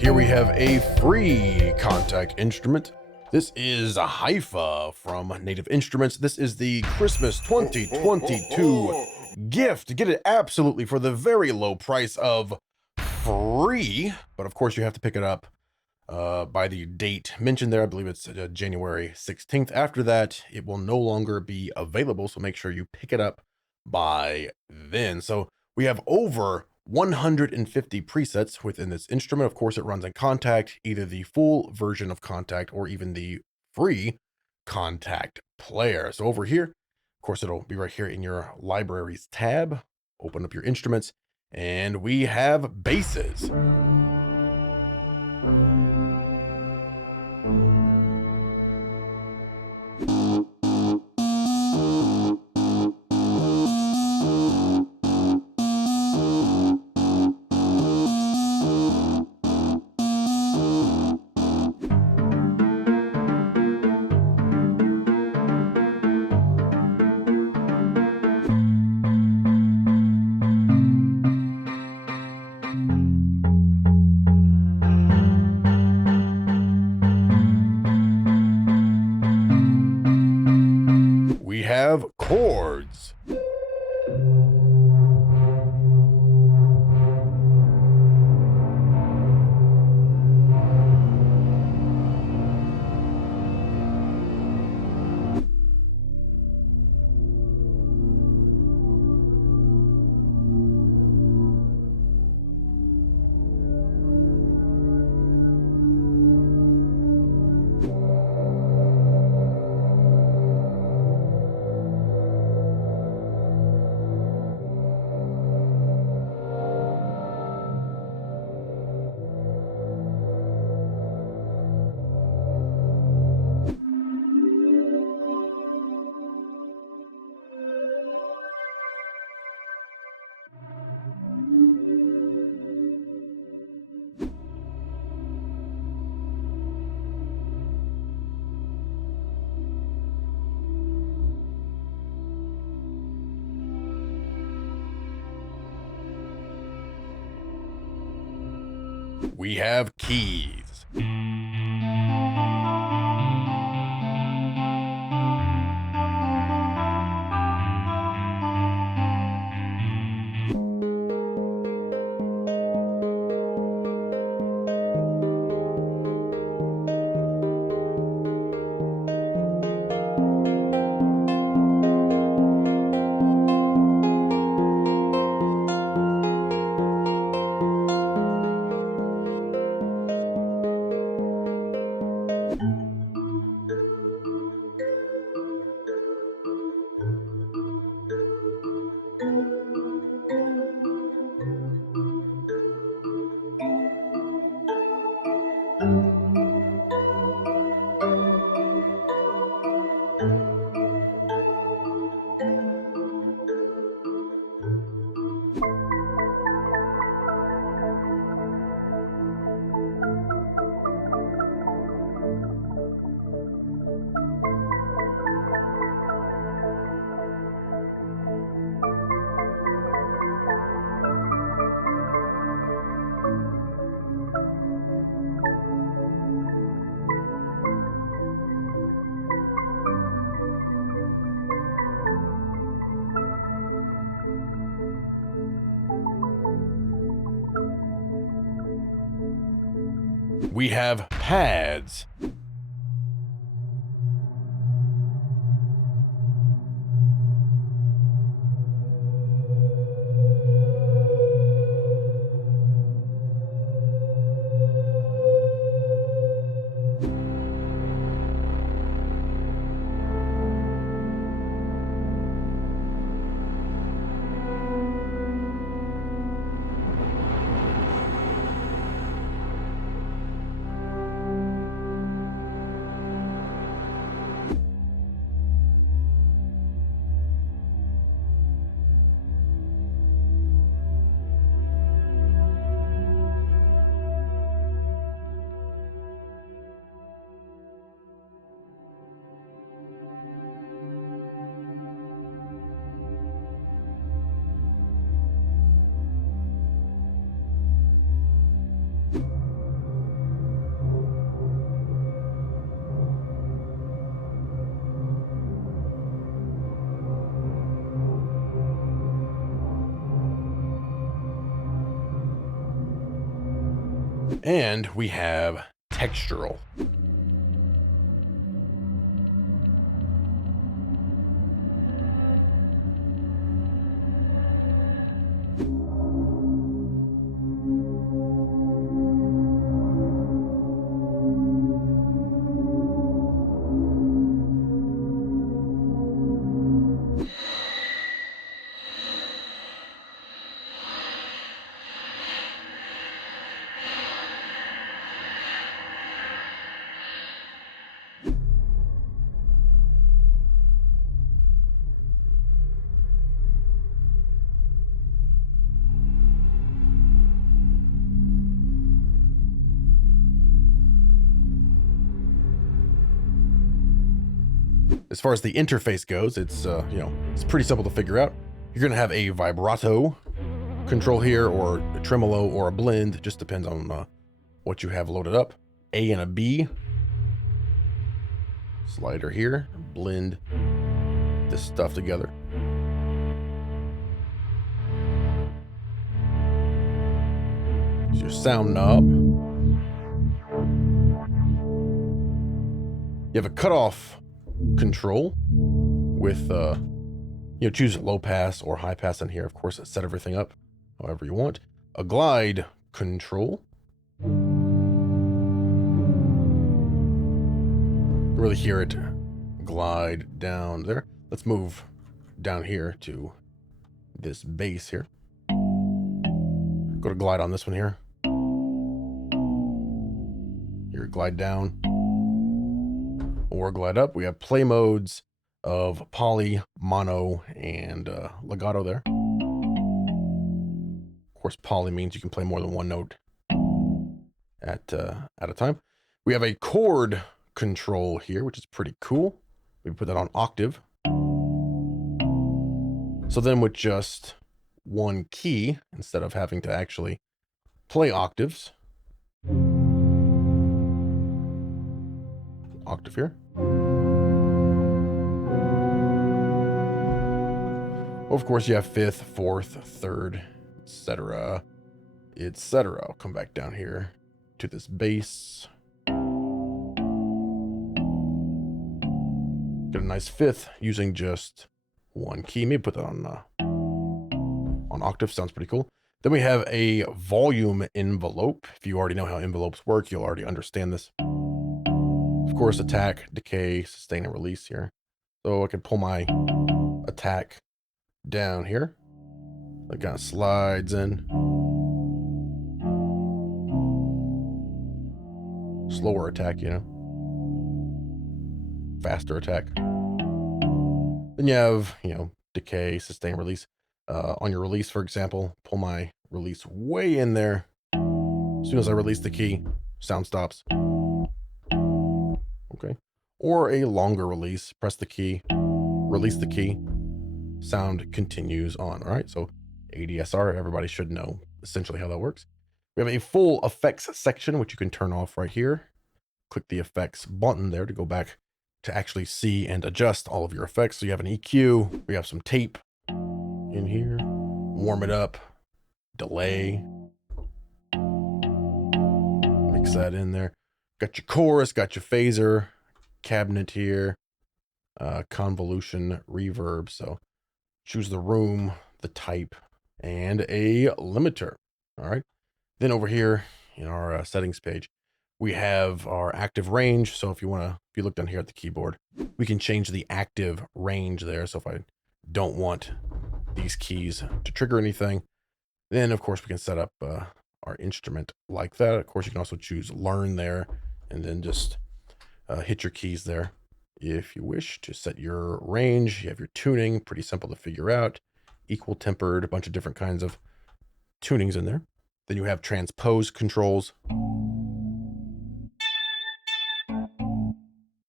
Here we have a free Kontakt instrument. This is a Hypha from Native Instruments. This is the Christmas 2022 gift. Get it absolutely for the very low price of free, but of course you have to pick it up by the date mentioned there. I believe it's January 16th. After that, it will no longer be available, so make sure you pick it up by then. So we have over 150 presets within this instrument. Of course, it runs in Kontakt, either the full version of Kontakt or even the free Kontakt Player. So over here, of course, it'll be right here in your libraries tab. Open up your instruments, and we have basses. We have chords. We have keys. We have pads. And we have textural. As far as the interface goes, it's it's pretty simple to figure out. You're gonna have a vibrato control here, or a tremolo, or a blend. It just depends on what you have loaded up. A and a B slider here. Blend this stuff together. Here's your sound knob. You have a cutoff control with choose low pass or high pass in here. Of course, set everything up however you want. A glide control. You really hear it glide down there. Let's move down here to this bass here. Go to glide on this one here. Here, glide down or glide up. We have play modes of poly, mono, and legato there. Of course, poly means you can play more than one note at a time. We have a chord control here, which is pretty cool. We put that on octave. So then with just one key, instead of having to actually play octaves, octave here. Of course, you have fifth, fourth, third, etc., etc. I'll come back down here to this bass. Get a nice fifth using just one key. Maybe put that on octave. Sounds pretty cool. Then we have a volume envelope. If you already know how envelopes work, you'll already understand this. Of course, attack, decay, sustain, and release here. So I can pull my attack down here. That kind of slides in. Slower attack, faster attack. Then you have, decay, sustain, release. On your release, for example, pull my release way in there. As soon as I release the key, sound stops. Okay. Or a longer release, press the key, release the key, sound continues on. All right, so ADSR, everybody should know essentially how that works. We have a full effects section, which you can turn off right here. Click the effects button there to go back to actually see and adjust all of your effects. So you have an EQ, we have some tape in here, warm it up, delay, mix that in there. Got your chorus, got your phaser, cabinet here, convolution, reverb. So choose the room, the type, and a limiter. All right. Then over here in our settings page, we have our active range. So if you look down here at the keyboard, we can change the active range there. So if I don't want these keys to trigger anything, then of course we can set up our instrument like that. Of course, you can also choose learn there, and then just hit your keys there if you wish to set your range. You have your tuning, pretty simple to figure out. Equal tempered, a bunch of different kinds of tunings in there. Then you have transpose controls.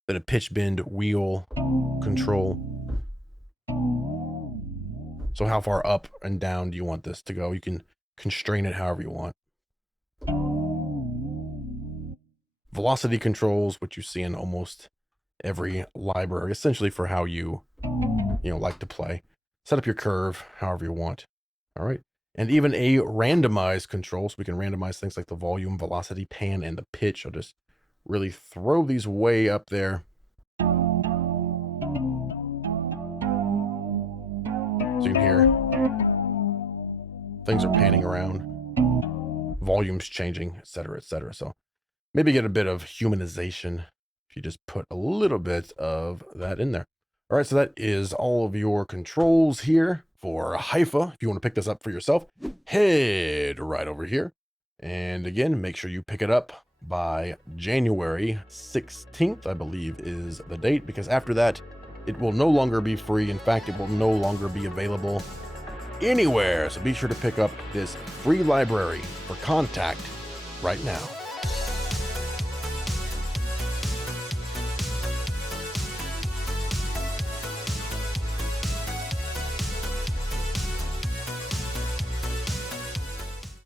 Then a pitch bend wheel control. So how far up and down do you want this to go? You can constrain it however you want. Velocity controls, which you see in almost every library, essentially for how you like to play. Set up your curve however you want. All right. and even a randomized control, so we can randomize things like the volume, velocity, pan, and the pitch. I'll just really throw these way up there. So you can hear things are panning around, volumes changing, etc., etc. So maybe get a bit of humanization if you just put a little bit of that in there. All right, so that is all of your controls here for Hypha. If you want to pick this up for yourself, head right over here. And again, make sure you pick it up by January 16th, I believe is the date, because after that, it will no longer be free. In fact, it will no longer be available anywhere. So be sure to pick up this free library for Kontakt right now.